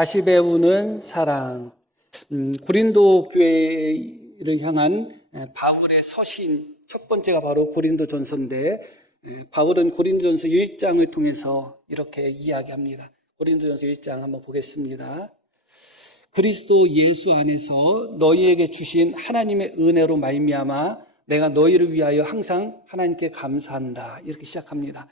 다시 배우는 사랑. 고린도 교회를 향한 바울의 서신 첫 번째가 바로 고린도 전서인데, 바울은 고린도 전서 1장을 통해서 이렇게 이야기합니다. 고린도 전서 1장 한번 보겠습니다. 그리스도 예수 안에서 너희에게 주신 하나님의 은혜로 말미암아 내가 너희를 위하여 항상 하나님께 감사한다. 이렇게 시작합니다.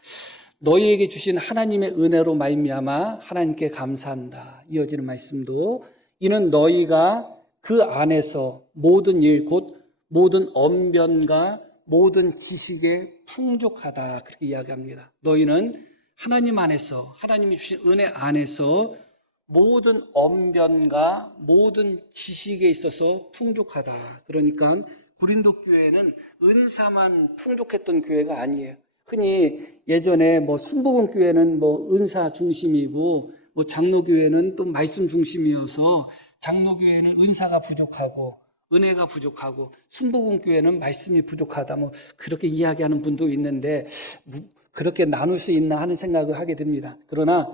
너희에게 주신 하나님의 은혜로 말미암아 하나님께 감사한다. 이어지는 말씀도 이는 너희가 그 안에서 모든 일 곧 모든 언변과 모든 지식에 풍족하다. 그렇게 이야기합니다. 너희는 하나님 안에서, 하나님이 주신 은혜 안에서 모든 언변과 모든 지식에 있어서 풍족하다. 그러니까 고린도 교회는 은사만 풍족했던 교회가 아니에요. 흔히 예전에 순복음 교회는 은사 중심이고 장로 교회는 또 말씀 중심이어서 장로 교회는 은사가 부족하고 은혜가 부족하고 순복음 교회는 말씀이 부족하다. 그렇게 이야기하는 분도 있는데 그렇게 나눌 수 있나 하는 생각을 하게 됩니다. 그러나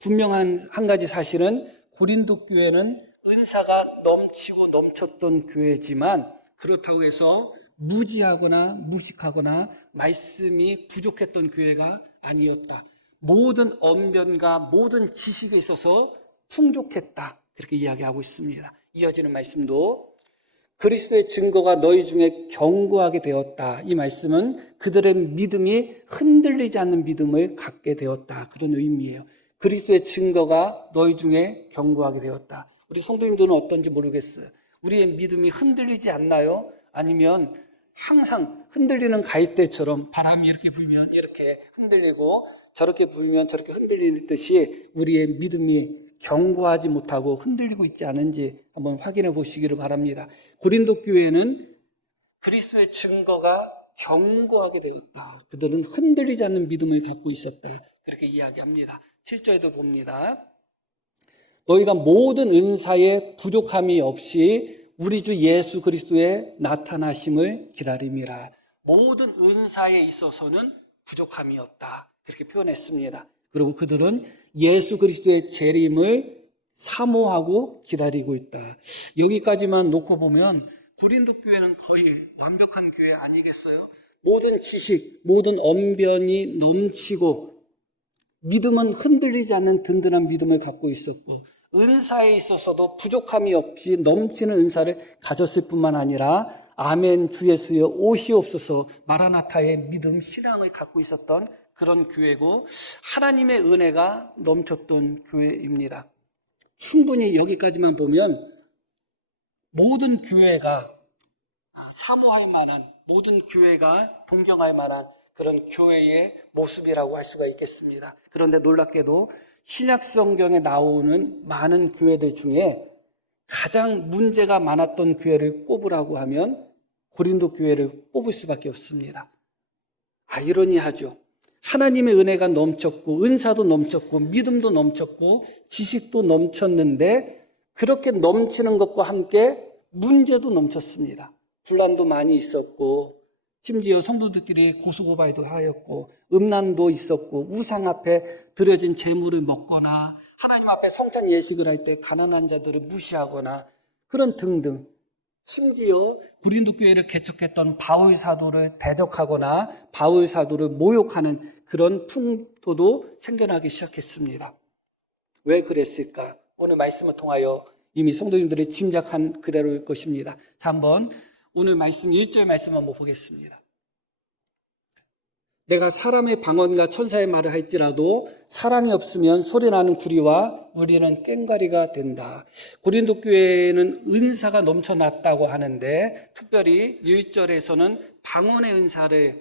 분명한 한 가지 사실은 고린도 교회는 은사가 넘치고 넘쳤던 교회지만 그렇다고 해서 무지하거나 무식하거나 말씀이 부족했던 교회가 아니었다. 모든 언변과 모든 지식에 있어서 풍족했다. 그렇게 이야기하고 있습니다. 이어지는 말씀도 그리스도의 증거가 너희 중에 견고하게 되었다. 이 말씀은 그들의 믿음이 흔들리지 않는 믿음을 갖게 되었다. 그런 의미예요. 그리스도의 증거가 너희 중에 견고하게 되었다. 우리 성도님들은 어떤지 모르겠어요. 우리의 믿음이 흔들리지 않나요? 아니면 항상 흔들리는 갈대처럼 바람이 이렇게 불면 이렇게 흔들리고 저렇게 불면 저렇게 흔들리듯이 우리의 믿음이 견고하지 못하고 흔들리고 있지 않은지 한번 확인해 보시기를 바랍니다. 고린도 교회는 그리스도의 증거가 견고하게 되었다. 그들은 흔들리지 않는 믿음을 갖고 있었다. 그렇게 이야기합니다. 7절에도 봅니다. 너희가 모든 은사에 부족함이 없이 우리 주 예수 그리스도의 나타나심을 기다림이라. 모든 은사에 있어서는 부족함이 없다. 그렇게 표현했습니다. 그리고 그들은 예수 그리스도의 재림을 사모하고 기다리고 있다. 여기까지만 놓고 보면 고린도 교회는 거의 완벽한 교회 아니겠어요? 모든 지식, 모든 언변이 넘치고 믿음은 흔들리지 않는 든든한 믿음을 갖고 있었고 은사에 있어서도 부족함이 없이 넘치는 은사를 가졌을 뿐만 아니라 아멘 주 예수여 오시옵소서 마라나타의 믿음, 신앙을 갖고 있었던 그런 교회고 하나님의 은혜가 넘쳤던 교회입니다. 충분히 여기까지만 보면 모든 교회가 사모할 만한, 모든 교회가 동경할 만한 그런 교회의 모습이라고 할 수가 있겠습니다. 그런데 놀랍게도 신약 성경에 나오는 많은 교회들 중에 가장 문제가 많았던 교회를 꼽으라고 하면 고린도 교회를 뽑을 수밖에 없습니다. 아이러니하죠. 하나님의 은혜가 넘쳤고 은사도 넘쳤고 믿음도 넘쳤고 지식도 넘쳤는데 그렇게 넘치는 것과 함께 문제도 넘쳤습니다. 분란도 많이 있었고 심지어 성도들끼리 고소고발도 하였고 음란도 있었고 우상 앞에 드려진 재물을 먹거나 하나님 앞에 성찬 예식을 할 때 가난한 자들을 무시하거나 그런 등등. 심지어 고린도 교회를 개척했던 바울 사도를 대적하거나 바울 사도를 모욕하는 그런 풍토도 생겨나기 시작했습니다. 왜 그랬을까? 오늘 말씀을 통하여 이미 성도님들이 짐작한 그대로일 것입니다. 자, 한번 오늘 말씀 1절 말씀 한번 보겠습니다. 내가 사람의 방언과 천사의 말을 할지라도 사랑이 없으면 소리나는 구리와 우리는 꽹과리가 된다. 고린도 교회는 은사가 넘쳐났다고 하는데 특별히 1절에서는 방언의 은사를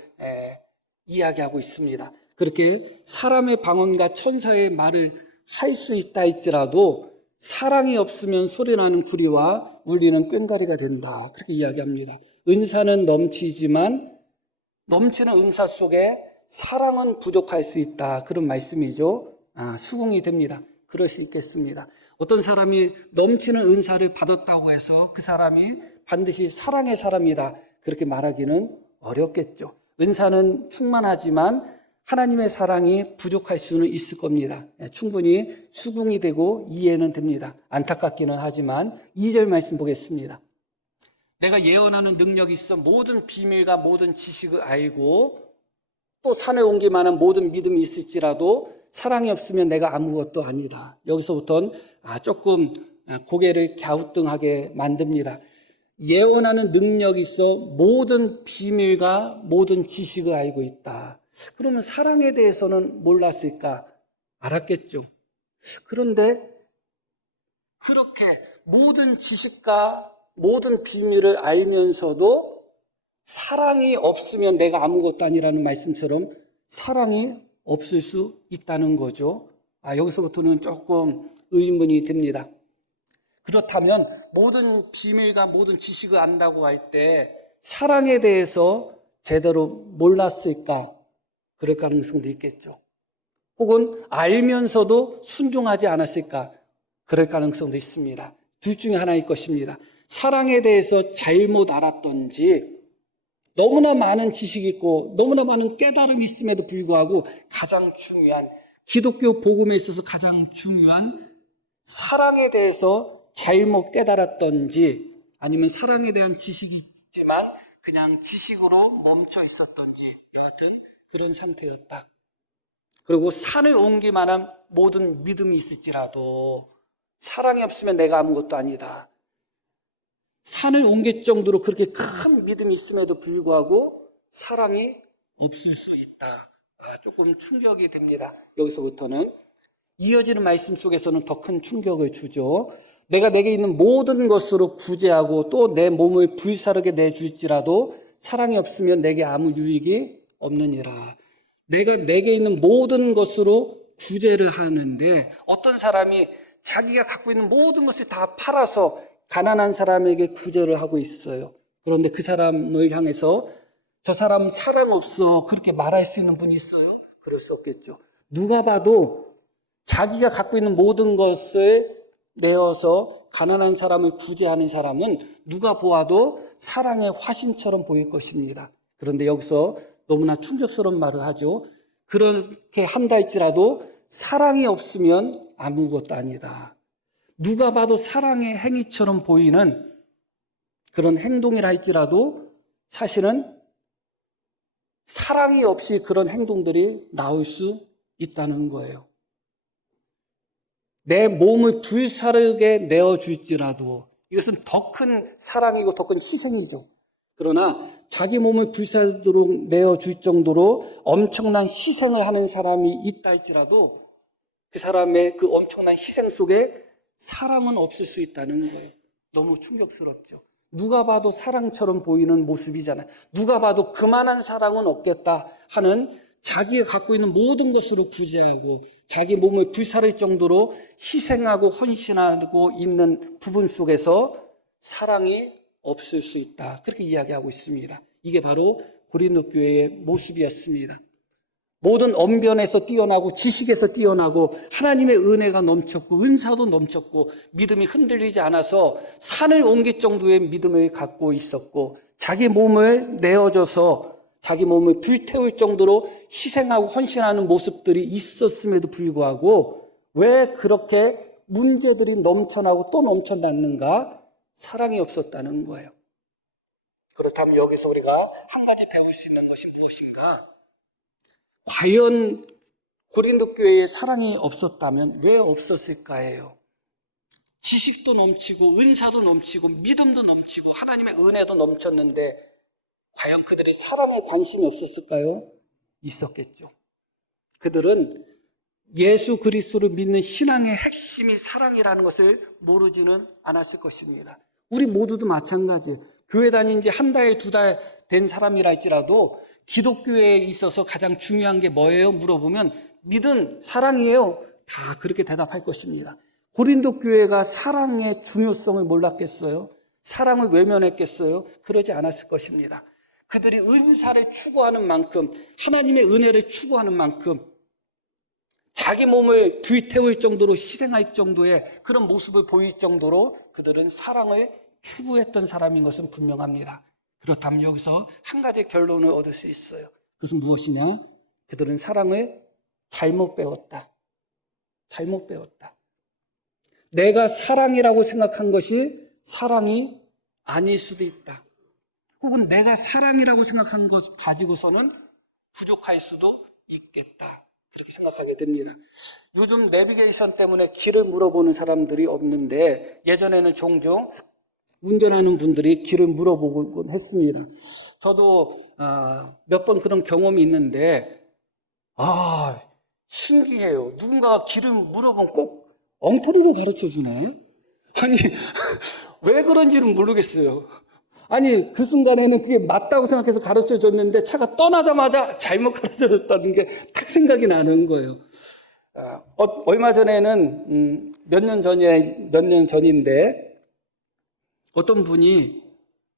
이야기하고 있습니다. 그렇게 사람의 방언과 천사의 말을 할 수 있다 할지라도 사랑이 없으면 소리나는 구리와 울리는 꽹과리가 된다. 그렇게 이야기합니다. 은사는 넘치지만 넘치는 은사 속에 사랑은 부족할 수 있다. 그런 말씀이죠. 수긍이 됩니다. 그럴 수 있겠습니다. 어떤 사람이 넘치는 은사를 받았다고 해서 그 사람이 반드시 사랑의 사람이다. 그렇게 말하기는 어렵겠죠. 은사는 충만하지만 하나님의 사랑이 부족할 수는 있을 겁니다. 충분히 수긍이 되고 이해는 됩니다. 안타깝기는 하지만 2절 말씀 보겠습니다. 내가 예언하는 능력이 있어 모든 비밀과 모든 지식을 알고 또 산에 옮길 만한 모든 믿음이 있을지라도 사랑이 없으면 내가 아무것도 아니다. 여기서부터는 조금 고개를 갸우뚱하게 만듭니다. 예언하는 능력이 있어 모든 비밀과 모든 지식을 알고 있다. 그러면 사랑에 대해서는 몰랐을까? 알았겠죠. 그런데 그렇게 모든 지식과 모든 비밀을 알면서도 사랑이 없으면 내가 아무것도 아니라는 말씀처럼 사랑이 없을 수 있다는 거죠. 여기서부터는 조금 의문이 됩니다. 그렇다면 모든 비밀과 모든 지식을 안다고 할 때 사랑에 대해서 제대로 몰랐을까? 그럴 가능성도 있겠죠. 혹은 알면서도 순종하지 않았을까? 그럴 가능성도 있습니다. 둘 중에 하나일 것입니다. 사랑에 대해서 잘못 알았던지 너무나 많은 지식이 있고 너무나 많은 깨달음이 있음에도 불구하고 가장 중요한 기독교 복음에 있어서 가장 중요한 사랑에 대해서 잘못 깨달았던지 아니면 사랑에 대한 지식이 있지만 그냥 지식으로 멈춰 있었던지 여하튼 그런 상태였다. 그리고 산을 옮길 만한 모든 믿음이 있을지라도 사랑이 없으면 내가 아무것도 아니다. 산을 옮길 정도로 그렇게 큰 믿음이 있음에도 불구하고 사랑이 없을 수 있다. 조금 충격이 됩니다. 여기서부터는 이어지는 말씀 속에서는 더 큰 충격을 주죠. 내가 내게 있는 모든 것으로 구제하고 또 내 몸을 불사르게 내줄지라도 사랑이 없으면 내게 아무 유익이 없느니라. 내가 내게 있는 모든 것으로 구제를 하는데 어떤 사람이 자기가 갖고 있는 모든 것을 다 팔아서 가난한 사람에게 구제를 하고 있어요. 그런데 그 사람을 향해서 저 사람 사랑 없어 그렇게 말할 수 있는 분이 있어요? 그럴 수 없겠죠. 누가 봐도 자기가 갖고 있는 모든 것을 내어서 가난한 사람을 구제하는 사람은 누가 보아도 사랑의 화신처럼 보일 것입니다. 그런데 여기서 너무나 충격스러운 말을 하죠. 그렇게 한다 할지라도 사랑이 없으면 아무것도 아니다. 누가 봐도 사랑의 행위처럼 보이는 그런 행동이라 할지라도 사실은 사랑이 없이 그런 행동들이 나올 수 있다는 거예요. 내 몸을 불사르게 내어줄지라도 이것은 더 큰 사랑이고 더 큰 희생이죠. 그러나 자기 몸을 불사르도록 내어줄 정도로 엄청난 희생을 하는 사람이 있다 할지라도 그 사람의 그 엄청난 희생 속에 사랑은 없을 수 있다는 거예요. 너무 충격스럽죠. 누가 봐도 사랑처럼 보이는 모습이잖아요. 누가 봐도 그만한 사랑은 없겠다 하는 자기가 갖고 있는 모든 것으로 구제하고 자기 몸을 불사를 정도로 희생하고 헌신하고 있는 부분 속에서 사랑이 없을 수 있다. 그렇게 이야기하고 있습니다. 이게 바로 고린도 교회의 모습이었습니다. 모든 언변에서 뛰어나고 지식에서 뛰어나고 하나님의 은혜가 넘쳤고 은사도 넘쳤고 믿음이 흔들리지 않아서 산을 옮길 정도의 믿음을 갖고 있었고 자기 몸을 내어줘서 자기 몸을 불태울 정도로 희생하고 헌신하는 모습들이 있었음에도 불구하고 왜 그렇게 문제들이 넘쳐나고 또 넘쳐났는가? 사랑이 없었다는 거예요. 그렇다면 여기서 우리가 한 가지 배울 수 있는 것이 무엇인가? 과연 고린도 교회에 사랑이 없었다면 왜 없었을까예요? 지식도 넘치고 은사도 넘치고 믿음도 넘치고 하나님의 은혜도 넘쳤는데 과연 그들이 사랑에 관심이 없었을까요? 있었겠죠. 그들은 예수 그리스도를 믿는 신앙의 핵심이 사랑이라는 것을 모르지는 않았을 것입니다. 우리 모두도 마찬가지예요. 교회 다닌 지 한 달, 두 달 된 사람이라 할지라도 기독교에 있어서 가장 중요한 게 뭐예요? 물어보면 믿음, 사랑이에요. 다 그렇게 대답할 것입니다. 고린도 교회가 사랑의 중요성을 몰랐겠어요? 사랑을 외면했겠어요? 그러지 않았을 것입니다. 그들이 은사를 추구하는 만큼 하나님의 은혜를 추구하는 만큼 자기 몸을 불태울 정도로 희생할 정도의 그런 모습을 보일 정도로 그들은 사랑을 추구했던 사람인 것은 분명합니다. 그렇다면 여기서 한 가지 결론을 얻을 수 있어요. 그것은 무엇이냐? 그들은 사랑을 잘못 배웠다. 잘못 배웠다. 내가 사랑이라고 생각한 것이 사랑이 아닐 수도 있다. 혹은 내가 사랑이라고 생각한 것 가지고서는 부족할 수도 있겠다. 그렇게 생각하게 됩니다. 요즘 내비게이션 때문에 길을 물어보는 사람들이 없는데 예전에는 종종 운전하는 분들이 길을 물어보곤 했습니다. 저도 몇 번 그런 경험이 있는데 신기해요. 누군가가 길을 물어보면 꼭 엉터리로 가르쳐주네. 아니 왜 그런지는 모르겠어요. 아니 그 순간에는 그게 맞다고 생각해서 가르쳐줬는데 차가 떠나자마자 잘못 가르쳐줬다는 게 딱 생각이 나는 거예요. 얼마 전에는 몇 년 전인데 어떤 분이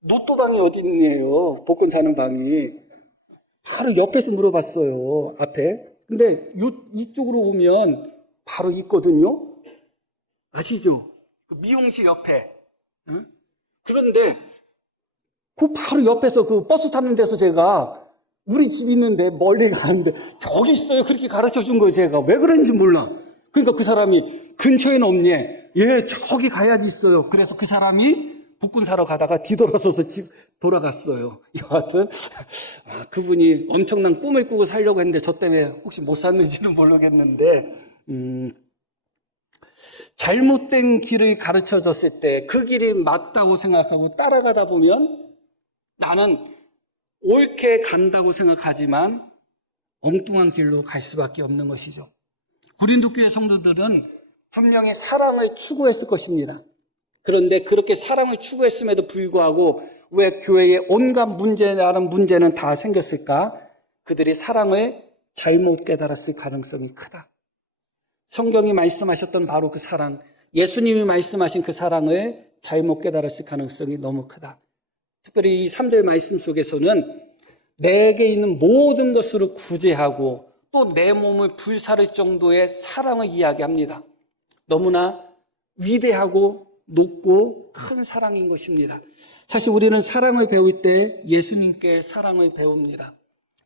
로또방이 어디 있네요. 복권 사는 방이. 바로 옆에서 물어봤어요. 앞에. 근데 이쪽으로 오면 바로 있거든요. 아시죠? 그 미용실 옆에. 응? 그런데 그 바로 옆에서 그 버스 타는 데서 제가 우리 집 있는데 멀리 가는데 저기 있어요. 그렇게 가르쳐 준 거예요. 제가. 왜 그런지 몰라. 그러니까 그 사람이 근처에는 없니? 예, 저기 가야지 있어요. 그래서 그 사람이 복권 사러 가다가 뒤돌아서서 집 돌아갔어요. 여하튼 그분이 엄청난 꿈을 꾸고 살려고 했는데 저 때문에 혹시 못 샀는지는 모르겠는데 잘못된 길을 가르쳐줬을 때 그 길이 맞다고 생각하고 따라가다 보면 나는 옳게 간다고 생각하지만 엉뚱한 길로 갈 수밖에 없는 것이죠. 고린도 교회 성도들은 분명히 사랑을 추구했을 것입니다. 그런데 그렇게 사랑을 추구했음에도 불구하고 왜 교회에 온갖 문제는 다 생겼을까? 그들이 사랑을 잘못 깨달았을 가능성이 크다. 성경이 말씀하셨던 바로 그 사랑, 예수님이 말씀하신 그 사랑을 잘못 깨달았을 가능성이 너무 크다. 특별히 이 3절 말씀 속에서는 내게 있는 모든 것으로 구제하고 또 내 몸을 불사를 정도의 사랑을 이야기합니다. 너무나 위대하고 높고 큰 사랑인 것입니다. 사실 우리는 사랑을 배울 때 예수님께 사랑을 배웁니다.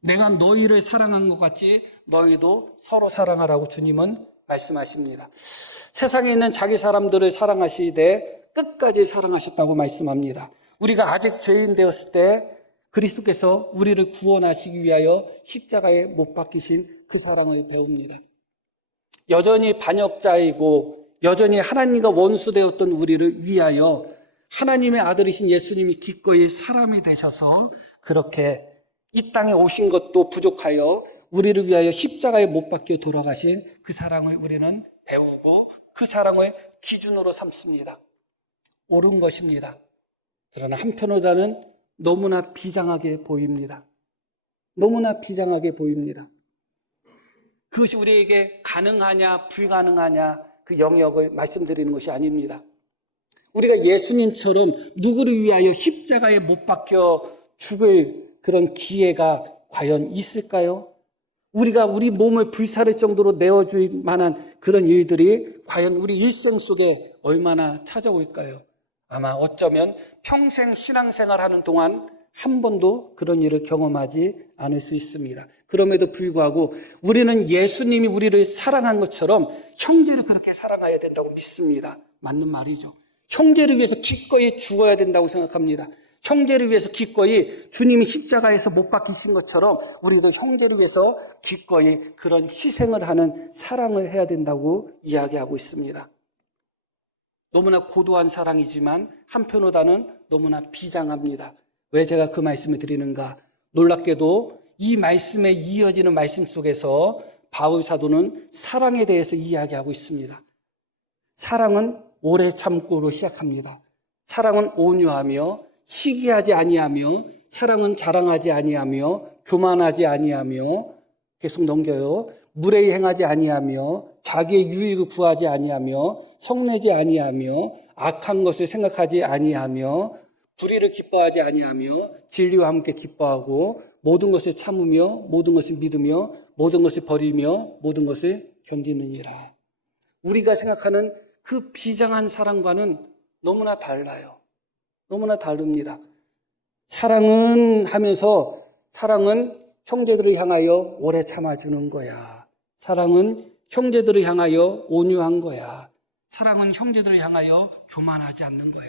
내가 너희를 사랑한 것 같이 너희도 서로 사랑하라고 주님은 말씀하십니다. 세상에 있는 자기 사람들을 사랑하시되 끝까지 사랑하셨다고 말씀합니다. 우리가 아직 죄인 되었을 때 그리스도께서 우리를 구원하시기 위하여 십자가에 못 박히신 그 사랑을 배웁니다. 여전히 반역자이고 여전히 하나님과 원수되었던 우리를 위하여 하나님의 아들이신 예수님이 기꺼이 사람이 되셔서 그렇게 이 땅에 오신 것도 부족하여 우리를 위하여 십자가에 못 박혀 돌아가신 그 사랑을 우리는 배우고 그 사랑을 기준으로 삼습니다. 옳은 것입니다. 그러나 한편으로는 너무나 비장하게 보입니다. 너무나 비장하게 보입니다. 그것이 우리에게 가능하냐 불가능하냐 그 영역을 말씀드리는 것이 아닙니다. 우리가 예수님처럼 누구를 위하여 십자가에 못 박혀 죽을 그런 기회가 과연 있을까요? 우리가 우리 몸을 불사를 정도로 내어줄 만한 그런 일들이 과연 우리 일생 속에 얼마나 찾아올까요? 아마 어쩌면 평생 신앙생활하는 동안 한 번도 그런 일을 경험하지 않을 수 있습니다. 그럼에도 불구하고 우리는 예수님이 우리를 사랑한 것처럼 형제를 그렇게 사랑해야 된다고 믿습니다. 맞는 말이죠. 형제를 위해서 기꺼이 죽어야 된다고 생각합니다. 형제를 위해서 기꺼이 주님이 십자가에서 못 박히신 것처럼 우리도 형제를 위해서 기꺼이 그런 희생을 하는 사랑을 해야 된다고 이야기하고 있습니다. 너무나 고도한 사랑이지만 한편으로는 너무나 비장합니다. 왜 제가 그 말씀을 드리는가? 놀랍게도 이 말씀에 이어지는 말씀 속에서 바울 사도는 사랑에 대해서 이야기하고 있습니다. 사랑은 오래 참고로 시작합니다. 사랑은 온유하며 시기하지 아니하며 사랑은 자랑하지 아니하며 교만하지 아니하며 계속 넘겨요. 무례히 행하지 아니하며 자기의 유익을 구하지 아니하며 성내지 아니하며 악한 것을 생각하지 아니하며 불의를 기뻐하지 아니하며 진리와 함께 기뻐하고 모든 것을 참으며 모든 것을 믿으며 모든 것을 버리며 모든 것을 견디느니라. 우리가 생각하는 그 비장한 사랑과는 너무나 달라요. 너무나 다릅니다. 사랑은 하면서 사랑은 형제들을 향하여 오래 참아주는 거야. 사랑은 형제들을 향하여 온유한 거야. 사랑은 형제들을 향하여 교만하지 않는 거야.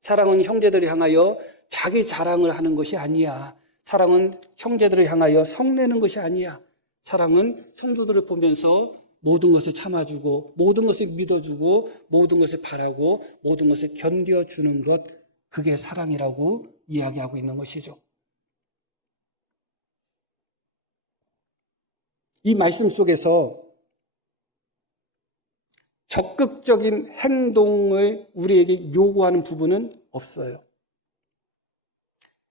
사랑은 형제들을 향하여 자기 자랑을 하는 것이 아니야. 사랑은 형제들을 향하여 성내는 것이 아니야. 사랑은 성도들을 보면서 모든 것을 참아주고, 모든 것을 믿어주고, 모든 것을 바라고, 모든 것을 견뎌주는 것, 그게 사랑이라고 이야기하고 있는 것이죠. 이 말씀 속에서 적극적인 행동을 우리에게 요구하는 부분은 없어요.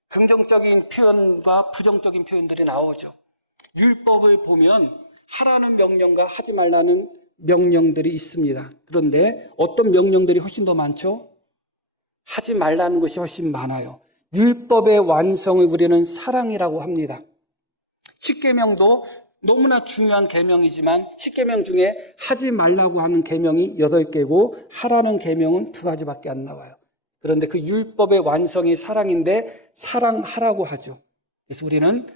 긍정적인 표현과 부정적인 표현들이 나오죠. 율법을 보면 하라는 명령과 하지 말라는 명령들이 있습니다. 그런데 어떤 명령들이 훨씬 더 많죠? 하지 말라는 것이 훨씬 많아요. 율법의 완성을 우리는 사랑이라고 합니다. 십계명도 너무나 중요한 계명이지만 십계명 중에 하지 말라고 하는 계명이 8개고 하라는 계명은 2가지밖에 안 나와요. 그런데 그 율법의 완성이 사랑인데 사랑하라고 하죠. 그래서 우리는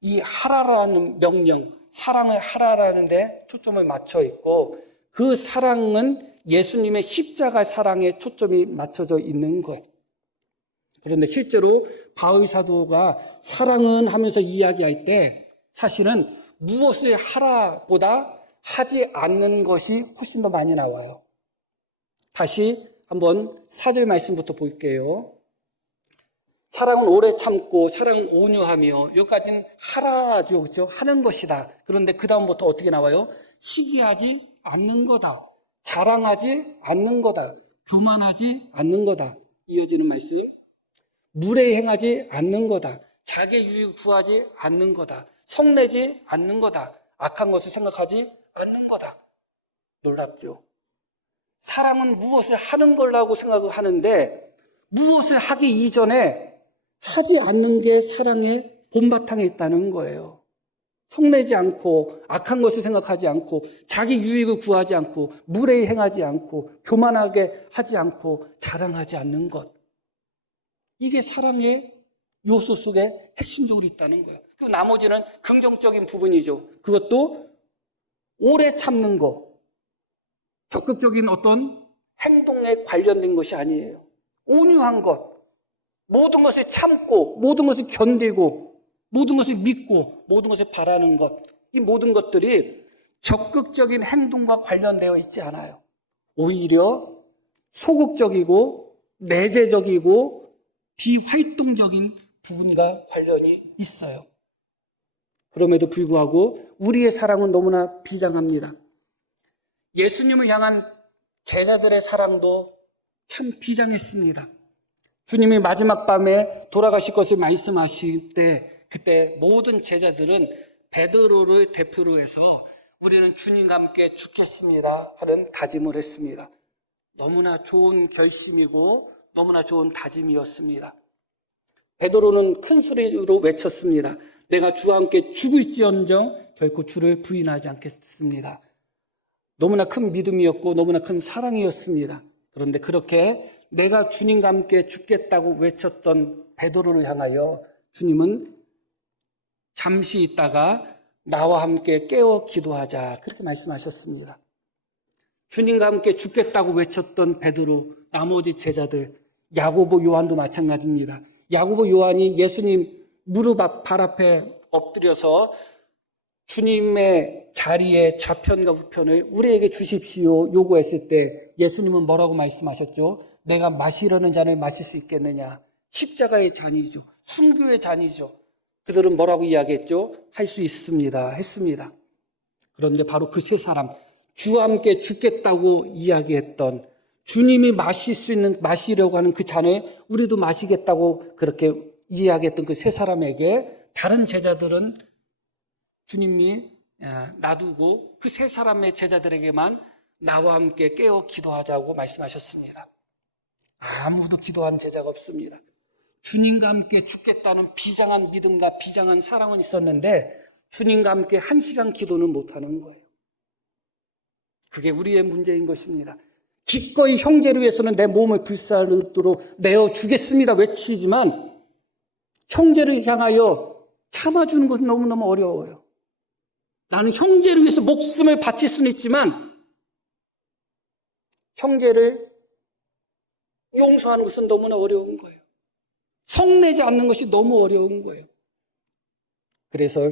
이 하라라는 명령, 사랑을 하라라는 데 초점을 맞춰 있고 그 사랑은 예수님의 십자가 사랑에 초점이 맞춰져 있는 거예요. 그런데 실제로 바울 사도가 사랑은 하면서 이야기할 때 사실은 무엇을 하라보다 하지 않는 것이 훨씬 더 많이 나와요. 다시 한번 4절 말씀부터 볼게요. 사랑은 오래 참고 사랑은 온유하며 여기까지는 하라죠. 그렇죠? 하는 것이다. 그런데 그 다음부터 어떻게 나와요? 시기하지 않는 거다. 자랑하지 않는 거다. 교만하지 않는 거다. 이어지는 말씀. 무례행하지 않는 거다. 자기 유익 구하지 않는 거다. 성내지 않는 거다. 악한 것을 생각하지 않는 거다. 놀랍죠? 사랑은 무엇을 하는 거라고 생각을 하는데 무엇을 하기 이전에 하지 않는 게 사랑의 본바탕에 있다는 거예요. 성내지 않고 악한 것을 생각하지 않고 자기 유익을 구하지 않고 무례히 행하지 않고 교만하게 하지 않고 자랑하지 않는 것. 이게 사랑의 요소 속에 핵심적으로 있다는 거예요. 그 나머지는 긍정적인 부분이죠. 그것도 오래 참는 거. 적극적인 어떤 행동에 관련된 것이 아니에요. 온유한 것. 모든 것을 참고 모든 것을 견디고 모든 것을 믿고 모든 것을 바라는 것. 이 모든 것들이 적극적인 행동과 관련되어 있지 않아요. 오히려 소극적이고 내재적이고 비활동적인 부분과 관련이 있어요. 그럼에도 불구하고 우리의 사랑은 너무나 비장합니다. 예수님을 향한 제자들의 사랑도 참 비장했습니다. 주님이 마지막 밤에 돌아가실 것을 말씀하실 때 그때 모든 제자들은 베드로를 대표로 해서 우리는 주님과 함께 죽겠습니다 하는 다짐을 했습니다. 너무나 좋은 결심이고 너무나 좋은 다짐이었습니다. 베드로는 큰 소리로 외쳤습니다. 내가 주와 함께 죽을지언정 결코 주를 부인하지 않겠습니다. 너무나 큰 믿음이었고 너무나 큰 사랑이었습니다. 그런데 그렇게 내가 주님과 함께 죽겠다고 외쳤던 베드로를 향하여 주님은 잠시 있다가 나와 함께 깨어 기도하자 그렇게 말씀하셨습니다. 주님과 함께 죽겠다고 외쳤던 베드로, 나머지 제자들, 야고보, 요한도 마찬가지입니다. 야고보, 요한이 예수님 무릎 발 앞에 엎드려서 주님의 자리에 좌편과 우편을 우리에게 주십시오 요구했을 때 예수님은 뭐라고 말씀하셨죠? 내가 마시려는 잔을 마실 수 있겠느냐? 십자가의 잔이죠. 순교의 잔이죠. 그들은 뭐라고 이야기했죠? 할 수 있습니다. 했습니다. 그런데 바로 그 세 사람, 주와 함께 죽겠다고 이야기했던 주님이 마시려고 하는 그 잔을 우리도 마시겠다고 그렇게 이야기했던 그 세 사람에게 다른 제자들은 주님이 놔두고 그 세 사람의 제자들에게만 나와 함께 깨어 기도하자고 말씀하셨습니다. 아무도 기도한 제자가 없습니다. 주님과 함께 죽겠다는 비장한 믿음과 비장한 사랑은 있었는데 주님과 함께 1시간 기도는 못하는 거예요. 그게 우리의 문제인 것입니다. 기꺼이 형제를 위해서는 내 몸을 불사르도록 내어주겠습니다 외치지만 형제를 향하여 참아주는 것은 너무너무 어려워요. 나는 형제를 위해서 목숨을 바칠 수는 있지만 형제를 용서하는 것은 너무나 어려운 거예요. 성내지 않는 것이 너무 어려운 거예요. 그래서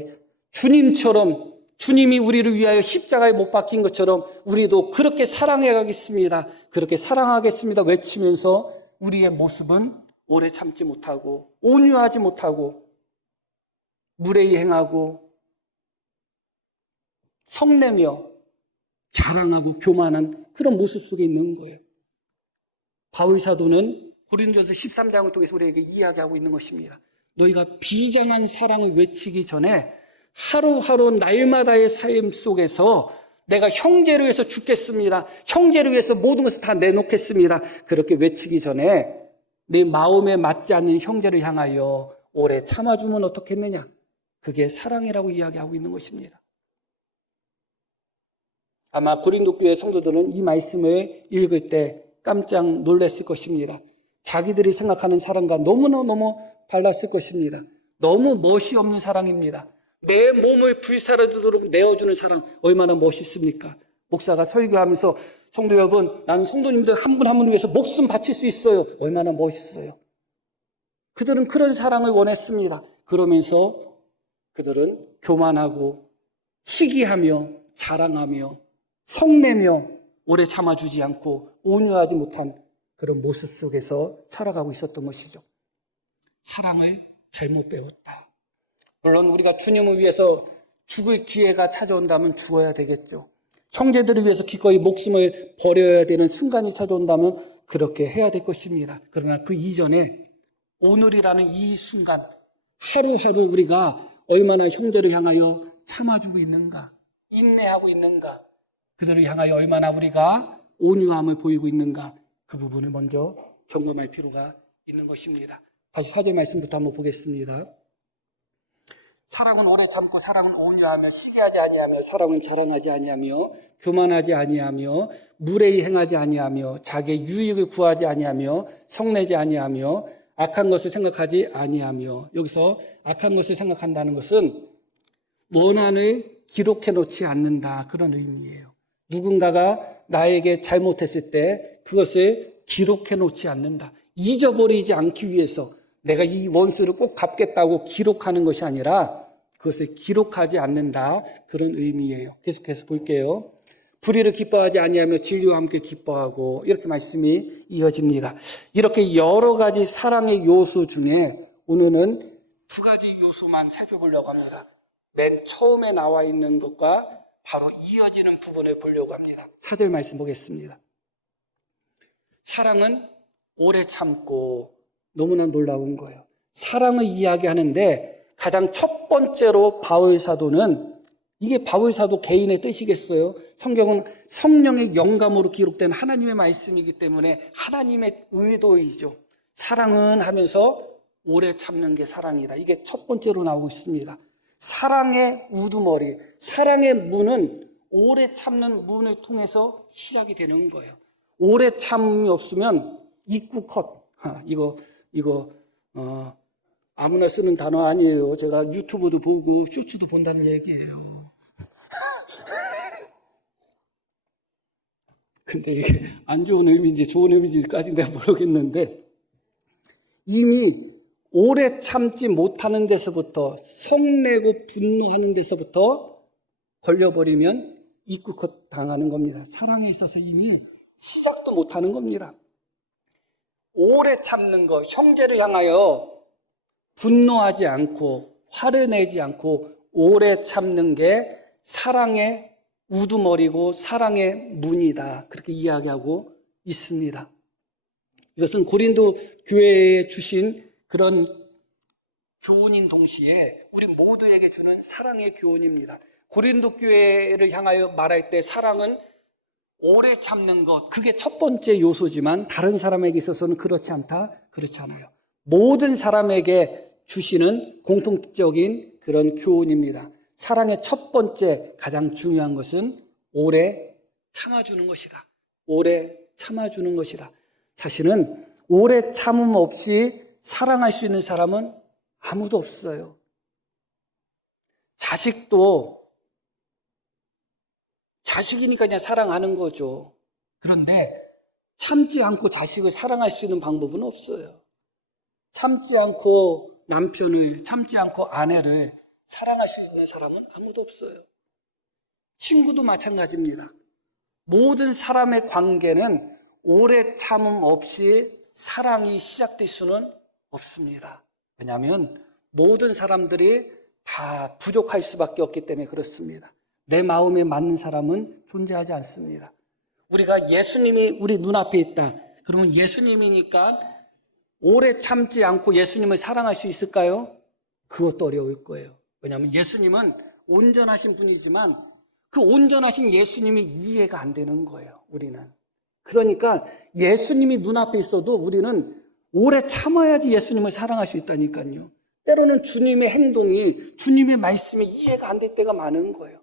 주님처럼, 주님이 우리를 위하여 십자가에 못 박힌 것처럼 우리도 그렇게 사랑해 가겠습니다, 그렇게 사랑하겠습니다 외치면서 우리의 모습은 오래 참지 못하고 온유하지 못하고 무례히 행하고 성내며 자랑하고 교만한 그런 모습 속에 있는 거예요. 바울 사도는 고린도전서 13장을 통해서 우리에게 이야기하고 있는 것입니다. 너희가 비장한 사랑을 외치기 전에 하루하루 날마다의 삶 속에서 내가 형제를 위해서 죽겠습니다, 형제를 위해서 모든 것을 다 내놓겠습니다, 그렇게 외치기 전에 내 마음에 맞지 않는 형제를 향하여 오래 참아주면 어떻겠느냐? 그게 사랑이라고 이야기하고 있는 것입니다. 아마 고린도 교회 성도들은 이 말씀을 읽을 때 깜짝 놀랐을 것입니다. 자기들이 생각하는 사랑과 너무 달랐을 것입니다. 너무 멋이 없는 사랑입니다. 내 몸을 불사르도록 내어주는 사랑, 얼마나 멋있습니까? 목사가 설교하면서 성도 여러분, 나는 성도님들 한 분 한 분을 위해서 목숨 바칠 수 있어요. 얼마나 멋있어요. 그들은 그런 사랑을 원했습니다. 그러면서 그들은 교만하고 시기하며 자랑하며 성내며 오래 참아주지 않고 온유하지 못한 그런 모습 속에서 살아가고 있었던 것이죠. 사랑을 잘못 배웠다. 물론 우리가 주님을 위해서 죽을 기회가 찾아온다면 죽어야 되겠죠. 형제들을 위해서 기꺼이 목숨을 버려야 되는 순간이 찾아온다면 그렇게 해야 될 것입니다. 그러나 그 이전에 오늘이라는 이 순간, 하루하루 우리가 얼마나 형제를 향하여 참아주고 있는가, 인내하고 있는가, 그들을 향하여 얼마나 우리가 온유함을 보이고 있는가, 그 부분을 먼저 점검할 필요가 있는 것입니다. 다시 4절 말씀부터 한번 보겠습니다. 사랑은 오래 참고 사랑은 온유하며 시기하지 아니하며 사랑은 자랑하지 아니하며 교만하지 아니하며 무례히 행하지 아니하며 자기의 유익을 구하지 아니하며 성내지 아니하며 악한 것을 생각하지 아니하며, 여기서 악한 것을 생각한다는 것은 원한을 기록해 놓지 않는다, 그런 의미예요. 누군가가 나에게 잘못했을 때 그것을 기록해 놓지 않는다. 잊어버리지 않기 위해서 내가 이 원수를 꼭 갚겠다고 기록하는 것이 아니라 그것을 기록하지 않는다, 그런 의미예요. 계속해서 볼게요. 불의를 기뻐하지 아니하며 진리와 함께 기뻐하고, 이렇게 말씀이 이어집니다. 이렇게 여러 가지 사랑의 요소 중에 오늘은 두 가지 요소만 살펴보려고 합니다. 맨 처음에 나와 있는 것과 바로 이어지는 부분을 보려고 합니다. 4절 말씀 보겠습니다. 사랑은 오래 참고, 너무나 놀라운 거예요. 사랑을 이야기하는데 가장 첫 번째로 바울 사도는, 이게 바울 사도 개인의 뜻이겠어요? 성경은 성령의 영감으로 기록된 하나님의 말씀이기 때문에 하나님의 의도이죠. 사랑은 하면서 오래 참는 게 사랑이다. 이게 첫 번째로 나오고 있습니다. 사랑의 우두머리, 사랑의 문은 오래 참는 문을 통해서 시작이 되는 거예요. 오래 참음이 없으면 입구 컷. 이거 아무나 쓰는 단어 아니에요. 제가 유튜브도 보고 쇼츠도 본다는 얘기예요. 근데 이게 안 좋은 의미인지 좋은 의미인지까지 내가 모르겠는데, 이미 오래 참지 못하는 데서부터, 성내고 분노하는 데서부터 걸려버리면 입구컷 당하는 겁니다. 사랑에 있어서 이미 시작도 못하는 겁니다. 오래 참는 것, 형제를 향하여 분노하지 않고 화를 내지 않고 오래 참는 게 사랑의 우두머리고 사랑의 문이다, 그렇게 이야기하고 있습니다. 이것은 고린도 교회에 주신 그런 교훈인 동시에 우리 모두에게 주는 사랑의 교훈입니다. 고린도 교회를 향하여 말할 때 사랑은 오래 참는 것, 그게 첫 번째 요소지만 다른 사람에게 있어서는 그렇지 않다? 그렇지 않아요. 모든 사람에게 주시는 공통적인 그런 교훈입니다. 사랑의 첫 번째 가장 중요한 것은 오래 참아주는 것이다. 오래 참아주는 것이다. 사실은 오래 참음 없이 사랑할 수 있는 사람은 아무도 없어요. 자식도 자식이니까 그냥 사랑하는 거죠. 그런데 참지 않고 자식을 사랑할 수 있는 방법은 없어요. 참지 않고 남편을, 참지 않고 아내를 사랑할 수 있는 사람은 아무도 없어요. 친구도 마찬가지입니다. 모든 사람의 관계는 오래 참음 없이 사랑이 시작될 수는 없습니다. 왜냐하면 모든 사람들이 다 부족할 수밖에 없기 때문에 그렇습니다. 내 마음에 맞는 사람은 존재하지 않습니다. 우리가 예수님이 우리 눈앞에 있다. 그러면 예수님이니까 오래 참지 않고 예수님을 사랑할 수 있을까요? 그것도 어려울 거예요. 왜냐하면 예수님은 온전하신 분이지만 그 온전하신 예수님이 이해가 안 되는 거예요, 우리는. 그러니까 예수님이 눈앞에 있어도 우리는 오래 참아야지 예수님을 사랑할 수 있다니까요. 때로는 주님의 행동이, 주님의 말씀이 이해가 안 될 때가 많은 거예요.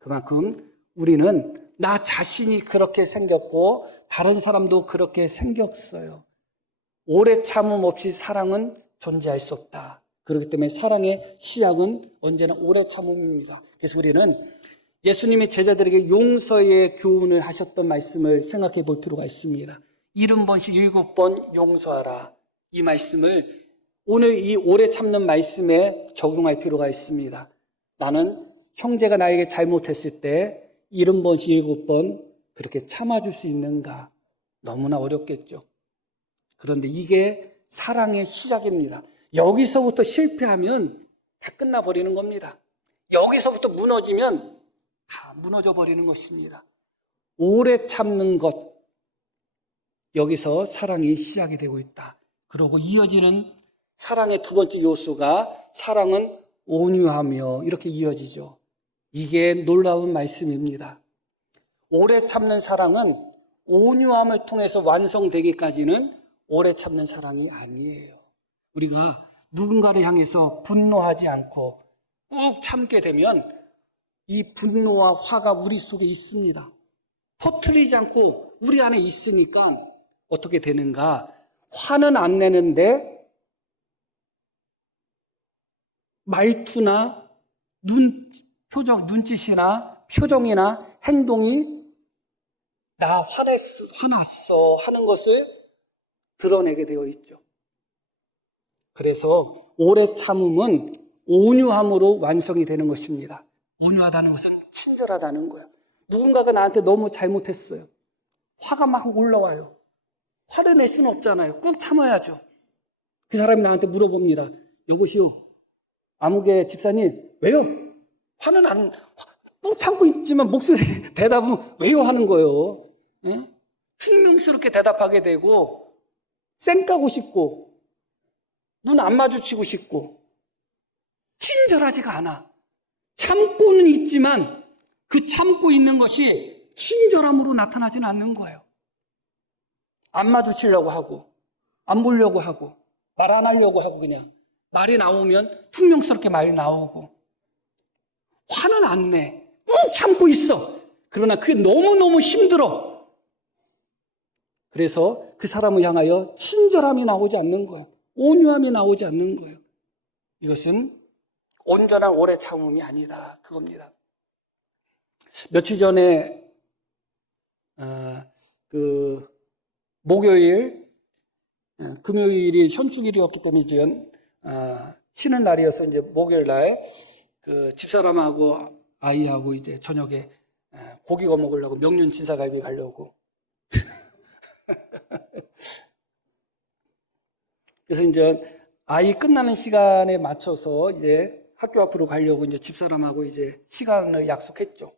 그만큼 우리는 나 자신이 그렇게 생겼고 다른 사람도 그렇게 생겼어요. 오래 참음 없이 사랑은 존재할 수 없다. 그렇기 때문에 사랑의 시작은 언제나 오래 참음입니다. 그래서 우리는 예수님의 제자들에게 용서의 교훈을 하셨던 말씀을 생각해 볼 필요가 있습니다. 70번씩 7번 용서하라. 이 말씀을 오늘 이 오래 참는 말씀에 적용할 필요가 있습니다. 나는 형제가 나에게 잘못했을 때 70번씩 7번 그렇게 참아줄 수 있는가? 너무나 어렵겠죠. 그런데 이게 사랑의 시작입니다. 여기서부터 실패하면 다 끝나버리는 겁니다. 여기서부터 무너지면 다 무너져 버리는 것입니다. 오래 참는 것, 여기서 사랑이 시작이 되고 있다. 그리고 이어지는 사랑의 두 번째 요소가 사랑은 온유하며 이렇게 이어지죠. 이게 놀라운 말씀입니다. 오래 참는 사랑은 온유함을 통해서 완성되기까지는 오래 참는 사랑이 아니에요. 우리가 누군가를 향해서 분노하지 않고 꾹 참게 되면 이 분노와 화가 우리 속에 있습니다. 터뜨리지 않고 우리 안에 있으니까 어떻게 되는가? 화는 안 내는데 말투나 눈짓이나 표정이나 행동이 나 화났어 하는 것을 드러내게 되어 있죠. 그래서 오래 참음은 온유함으로 완성이 되는 것입니다. 온유하다는 것은 친절하다는 거예요. 누군가가 나한테 너무 잘못했어요. 화가 막 올라와요. 화를 낼 수는 없잖아요. 꾹 참아야죠. 그 사람이 나한테 물어봅니다. 여보시오, 아무개 집사님, 왜요? 꾹 참고 있지만 목소리 대답은 왜요 하는 거예요. 예? 퉁명스럽게 대답하게 되고 쌩까고 싶고 눈 안 마주치고 싶고 친절하지가 않아. 참고는 있지만 그 참고 있는 것이 친절함으로 나타나지는 않는 거예요. 안 마주치려고 하고 안 보려고 하고 말 안 하려고 하고 그냥 말이 나오면 퉁명스럽게 말이 나오고 화는 안 내. 꾹 참고 있어. 그러나 그게 너무너무 힘들어. 그래서 그 사람을 향하여 친절함이 나오지 않는 거예요. 온유함이 나오지 않는 거예요. 이것은 온전한 오래 참음이 아니다. 그겁니다. 며칠 전에 목요일, 금요일이 현충일이었기 때문에 쉬는 날이어서 이제 목요일 날 집사람하고 아이하고 이제 저녁에 고기 구워 먹으려고 명륜 진사갈비 가려고. 그래서 이제 아이 끝나는 시간에 맞춰서 이제 학교 앞으로 가려고 이제 집사람하고 이제 시간을 약속했죠.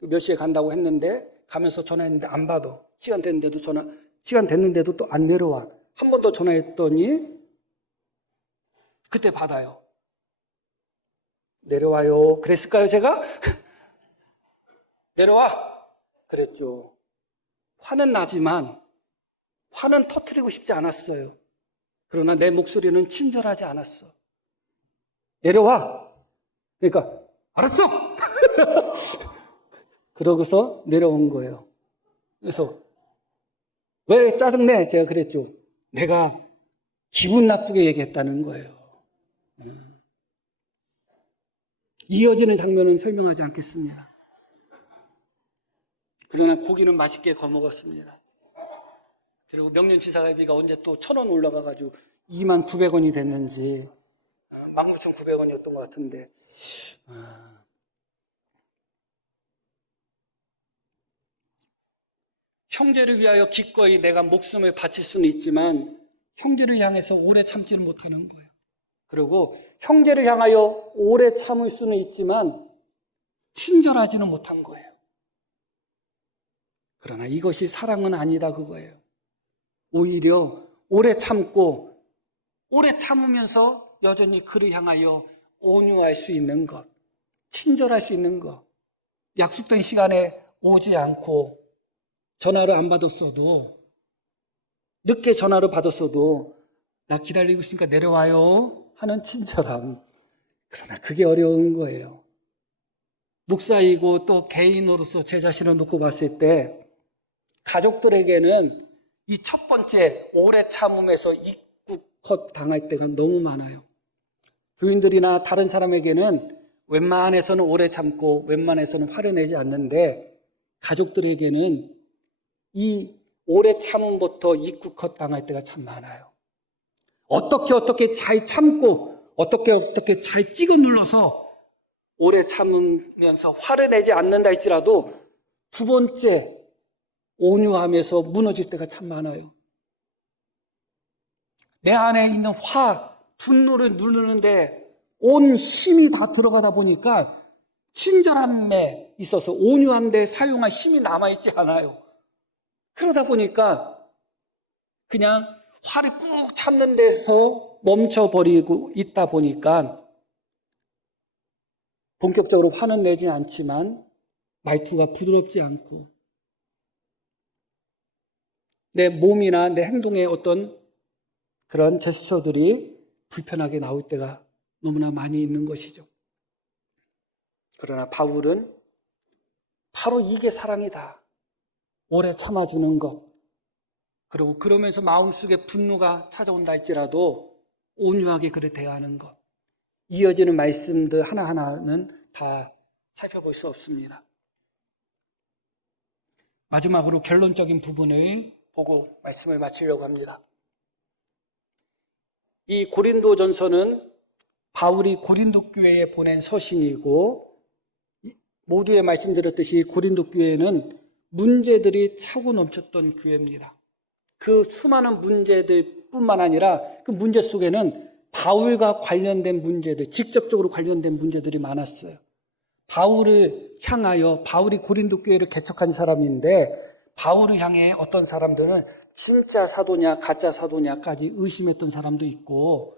몇 시에 간다고 했는데 가면서 전화했는데 안 받아. 시간 됐는데도 또 안 내려와. 한 번 더 전화했더니 그때 받아요. 내려와요. 그랬을까요, 제가? 내려와. 그랬죠. 화는 나지만 화는 터뜨리고 싶지 않았어요. 그러나 내 목소리는 친절하지 않았어. 내려와. 그러니까 알았어. 그러고서 내려온 거예요. 그래서 왜 짜증내? 제가 그랬죠. 내가 기분 나쁘게 얘기했다는 거예요. 이어지는 장면은 설명하지 않겠습니다. 그러나 고기는 맛있게 거먹었습니다. 그리고 명륜치사갈비가 언제 또 1,000원 올라가가지고 29,900원이 됐는지 19,900원이었던 것 같은데 형제를 위하여 기꺼이 내가 목숨을 바칠 수는 있지만 형제를 향해서 오래 참지는 못하는 거예요. 그리고 형제를 향하여 오래 참을 수는 있지만 친절하지는 못한 거예요. 그러나 이것이 사랑은 아니다 그거예요. 오히려 오래 참고 오래 참으면서 여전히 그를 향하여 온유할 수 있는 것, 친절할 수 있는 것, 약속된 시간에 오지 않고 전화를 안 받았어도 늦게 전화를 받았어도 나 기다리고 있으니까 내려와요 하는 친절함. 그러나 그게 어려운 거예요. 목사이고 또 개인으로서 제 자신을 놓고 봤을 때 가족들에게는 이 첫 번째 오래 참음에서 입국 당할 때가 너무 많아요. 교인들이나 다른 사람에게는 웬만해서는 오래 참고 웬만해서는 화를 내지 않는데 가족들에게는 이 오래 참음부터 입국 당할 때가 참 많아요. 어떻게 잘 참고 어떻게 잘 찍어 눌러서 오래 참으면서 화를 내지 않는다 할지라도 두 번째 온유하면서 무너질 때가 참 많아요. 내 안에 있는 분노를 누르는데 온 힘이 다 들어가다 보니까 친절함에 있어서 온유한 데 사용할 힘이 남아있지 않아요. 그러다 보니까 그냥 화를 꾹 참는 데서 멈춰버리고 있다 보니까 본격적으로 화는 내지 않지만 말투가 부드럽지 않고 내 몸이나 내 행동에 어떤 그런 제스처들이 불편하게 나올 때가 너무나 많이 있는 것이죠. 그러나 바울은 바로 이게 사랑이다. 오래 참아주는 것. 그리고 그러면서 마음속에 분노가 찾아온다 할지라도 온유하게 그를 대하는 것. 이어지는 말씀들 하나하나는 다 살펴볼 수 없습니다. 마지막으로 결론적인 부분을 보고 말씀을 마치려고 합니다. 이 고린도전서는 바울이 고린도 교회에 보낸 서신이고 모두의 말씀드렸듯이 고린도 교회는 문제들이 차고 넘쳤던 교회입니다. 그 수많은 문제들 뿐만 아니라 그 문제 속에는 바울과 관련된 문제들, 직접적으로 관련된 문제들이 많았어요. 바울을 향하여 바울이 고린도 교회를 개척한 사람인데 바울을 향해 어떤 사람들은 진짜 사도냐 가짜 사도냐까지 의심했던 사람도 있고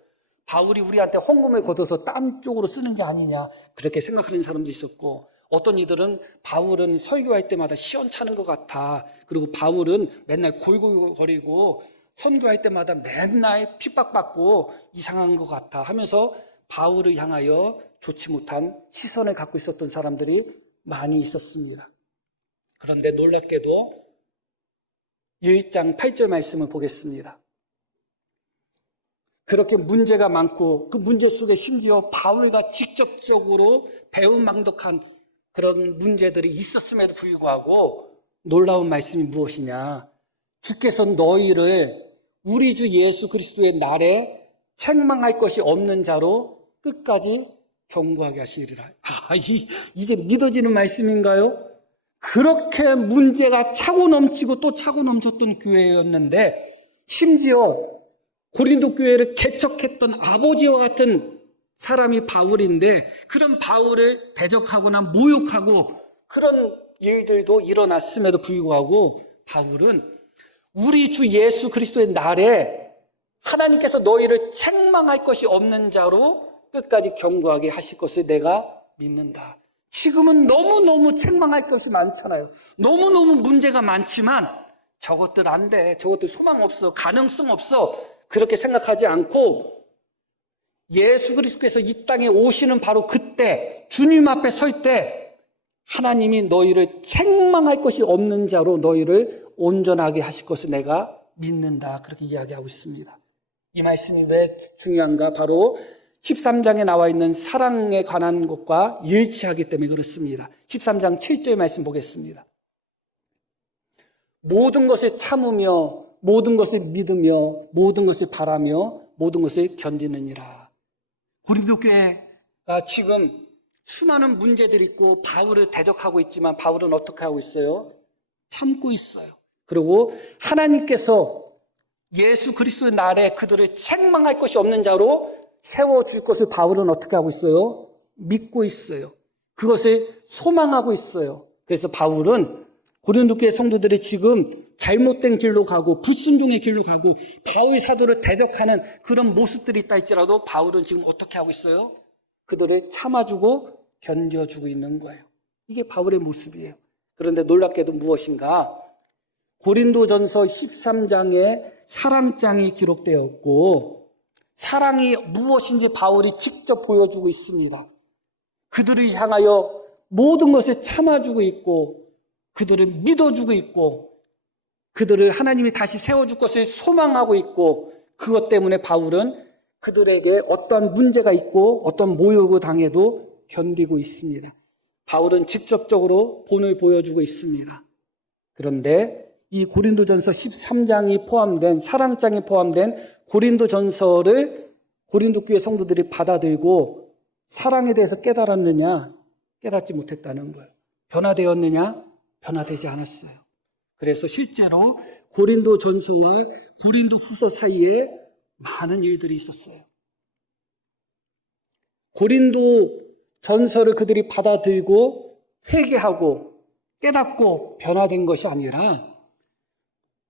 바울이 우리한테 헌금을 걷어서 딴 쪽으로 쓰는 게 아니냐 그렇게 생각하는 사람도 있었고 어떤 이들은 바울은 설교할 때마다 시원찮은 것 같아. 그리고 바울은 맨날 골골거리고 선교할 때마다 맨날 핍박받고 이상한 것 같아 하면서 바울을 향하여 좋지 못한 시선을 갖고 있었던 사람들이 많이 있었습니다. 그런데 놀랍게도 1장 8절 말씀을 보겠습니다. 그렇게 문제가 많고 그 문제 속에 심지어 바울과 직접적으로 배은망덕한 그런 문제들이 있었음에도 불구하고 놀라운 말씀이 무엇이냐. 주께서 너희를 우리 주 예수 그리스도의 날에 책망할 것이 없는 자로 끝까지 경고하게 하시리라. 이게 믿어지는 말씀인가요? 그렇게 문제가 차고 넘치고 또 차고 넘쳤던 교회였는데 심지어 고린도 교회를 개척했던 아버지와 같은 사람이 바울인데 그런 바울을 대적하거나 모욕하고 그런 일들도 일어났음에도 불구하고 바울은 우리 주 예수 그리스도의 날에 하나님께서 너희를 책망할 것이 없는 자로 끝까지 경고하게 하실 것을 내가 믿는다. 지금은 너무너무 책망할 것이 많잖아요. 너무너무 문제가 많지만 저것들 안 돼. 저것들 소망 없어. 가능성 없어. 그렇게 생각하지 않고 예수 그리스도께서 이 땅에 오시는 바로 그때 주님 앞에 설 때 하나님이 너희를 책망할 것이 없는 자로 너희를 온전하게 하실 것을 내가 믿는다. 그렇게 이야기하고 있습니다. 이 말씀이 왜 중요한가? 바로 13장에 나와 있는 사랑에 관한 것과 일치하기 때문에 그렇습니다. 13장 7절의 말씀 보겠습니다. 모든 것을 참으며 모든 것을 믿으며 모든 것을 바라며 모든 것을 견디느니라. 고린도 교회가 지금 수많은 문제들이 있고 바울을 대적하고 있지만 바울은 어떻게 하고 있어요? 참고 있어요. 그리고 하나님께서 예수 그리스도의 날에 그들을 책망할 것이 없는 자로 세워줄 것을 바울은 어떻게 하고 있어요? 믿고 있어요. 그것을 소망하고 있어요. 그래서 바울은 고린도 교회 성도들이 지금 잘못된 길로 가고 불순종의 길로 가고 바울 사도를 대적하는 그런 모습들이 있다 할지라도 바울은 지금 어떻게 하고 있어요? 그들을 참아주고 견뎌주고 있는 거예요. 이게 바울의 모습이에요. 그런데 놀랍게도 무엇인가? 고린도전서 13장에 사랑장이 기록되었고 사랑이 무엇인지 바울이 직접 보여주고 있습니다. 그들을 향하여 모든 것을 참아주고 있고 그들을 믿어주고 있고 그들을 하나님이 다시 세워줄 것을 소망하고 있고 그것 때문에 바울은 그들에게 어떤 문제가 있고 어떤 모욕을 당해도 견디고 있습니다. 바울은 직접적으로 본을 보여주고 있습니다. 그런데 이 고린도전서 13장이 포함된 사랑장이 포함된 고린도전서를 고린도 교회 성도들이 받아들고 사랑에 대해서 깨달았느냐? 깨닫지 못했다는 거예요. 변화되었느냐? 변화되지 않았어요. 그래서 실제로 고린도전서와 고린도후서 사이에 많은 일들이 있었어요. 고린도전서를 그들이 받아들고 회개하고 깨닫고 변화된 것이 아니라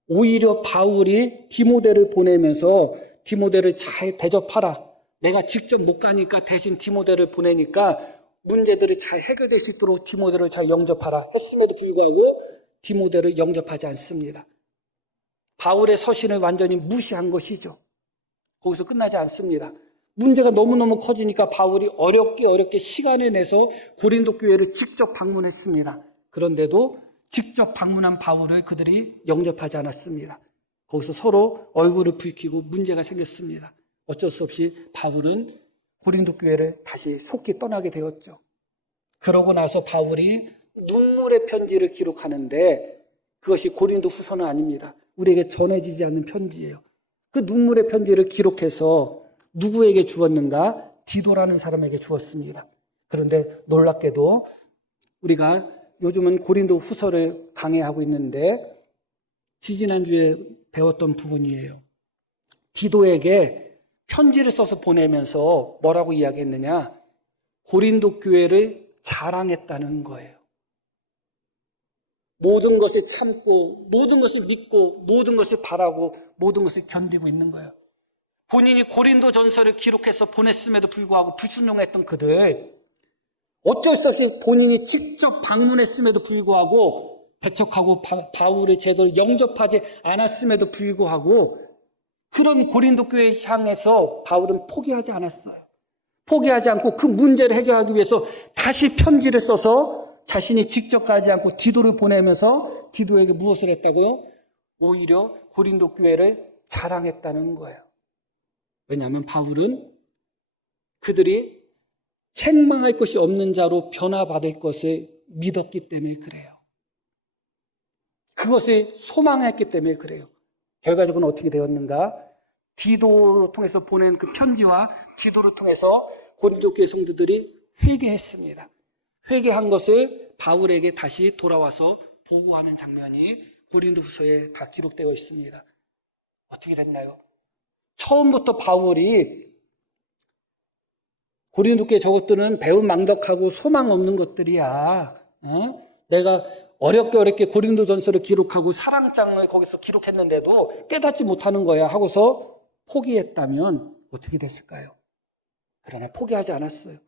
오히려 바울이 디모데를 보내면서 디모데를 잘 대접하라. 내가 직접 못 가니까 대신 디모데를 보내니까 문제들이 잘 해결될 수 있도록 디모데를 잘 영접하라 했음에도 불구하고 디모데를 영접하지 않습니다. 바울의 서신을 완전히 무시한 것이죠. 거기서 끝나지 않습니다. 문제가 너무너무 커지니까 바울이 어렵게 시간을 내서 고린도 교회를 직접 방문했습니다. 그런데도 직접 방문한 바울을 그들이 영접하지 않았습니다. 거기서 서로 얼굴을 붉히고 문제가 생겼습니다. 어쩔 수 없이 바울은 고린도 교회를 다시 속히 떠나게 되었죠. 그러고 나서 바울이 눈물의 편지를 기록하는데 그것이 고린도 후서는 아닙니다. 우리에게 전해지지 않는 편지예요. 그 눈물의 편지를 기록해서 누구에게 주었는가? 디도라는 사람에게 주었습니다. 그런데 놀랍게도 우리가 요즘은 고린도 후서를 강해하고 있는데 지지난주에 배웠던 부분이에요. 디도에게 편지를 써서 보내면서 뭐라고 이야기했느냐? 고린도 교회를 자랑했다는 거예요. 모든 것을 참고 모든 것을 믿고 모든 것을 바라고 모든 것을 견디고 있는 거예요. 본인이 고린도 전서를 기록해서 보냈음에도 불구하고 불순종했던 그들 어쩔 수 없이 본인이 직접 방문했음에도 불구하고 배척하고 바울을 제대로 영접하지 않았음에도 불구하고 그런 고린도 교회에 향해서 바울은 포기하지 않았어요. 포기하지 않고 그 문제를 해결하기 위해서 다시 편지를 써서 자신이 직접 가지 않고 디도를 보내면서 디도에게 무엇을 했다고요? 오히려 고린도 교회를 자랑했다는 거예요. 왜냐하면 바울은 그들이 책망할 것이 없는 자로 변화받을 것을 믿었기 때문에 그래요. 그것을 소망했기 때문에 그래요. 결과적으로 어떻게 되었는가? 디도를 통해서 보낸 그 편지와 디도를 통해서 고린도 교회 성도들이 회개했습니다. 회개한 것을 바울에게 다시 돌아와서 보고하는 장면이 고린도후서에 다 기록되어 있습니다. 어떻게 됐나요? 처음부터 바울이 고린도 교회 저것들은 배은망덕하고 소망 없는 것들이야. 내가 어렵게 고린도전서를 기록하고 사랑장을 거기서 기록했는데도 깨닫지 못하는 거야 하고서 포기했다면 어떻게 됐을까요? 그러나 포기하지 않았어요.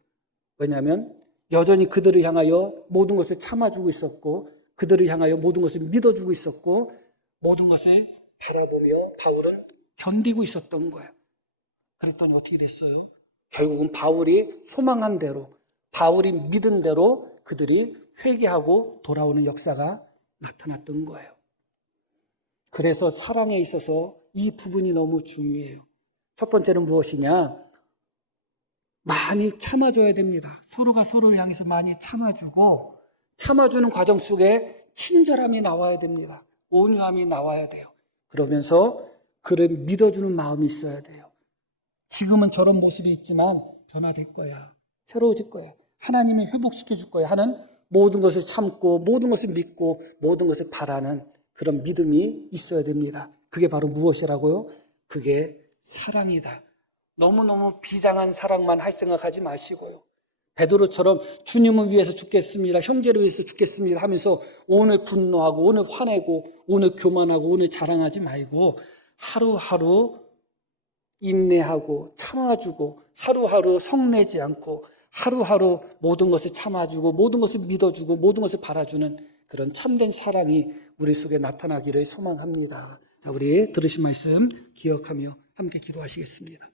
왜냐하면 여전히 그들을 향하여 모든 것을 참아주고 있었고 그들을 향하여 모든 것을 믿어주고 있었고 모든 것을 바라보며 바울은 견디고 있었던 거예요. 그랬더니 어떻게 됐어요? 결국은 바울이 소망한 대로 바울이 믿은 대로 그들이 회개하고 돌아오는 역사가 나타났던 거예요. 그래서 사랑에 있어서 이 부분이 너무 중요해요. 첫 번째는 무엇이냐? 많이 참아줘야 됩니다. 서로가 서로를 향해서 많이 참아주고, 참아주는 과정 속에 친절함이 나와야 됩니다. 온유함이 나와야 돼요. 그러면서 그를 믿어주는 마음이 있어야 돼요. 지금은 저런 모습이 있지만 변화될 거야. 새로워질 거야. 하나님이 회복시켜 줄 거야 하는 모든 것을 참고 모든 것을 믿고 모든 것을 바라는 그런 믿음이 있어야 됩니다. 그게 바로 무엇이라고요? 그게 사랑이다. 너무너무 비장한 사랑만 할 생각하지 마시고요. 베드로처럼 주님을 위해서 죽겠습니다. 형제를 위해서 죽겠습니다 하면서 오늘 분노하고 오늘 화내고 오늘 교만하고 오늘 자랑하지 말고 하루하루 인내하고 참아주고 하루하루 성내지 않고 하루하루 모든 것을 참아주고 모든 것을 믿어주고 모든 것을 바라주는 그런 참된 사랑이 우리 속에 나타나기를 소망합니다. 자, 우리 들으신 말씀 기억하며 함께 기도하시겠습니다.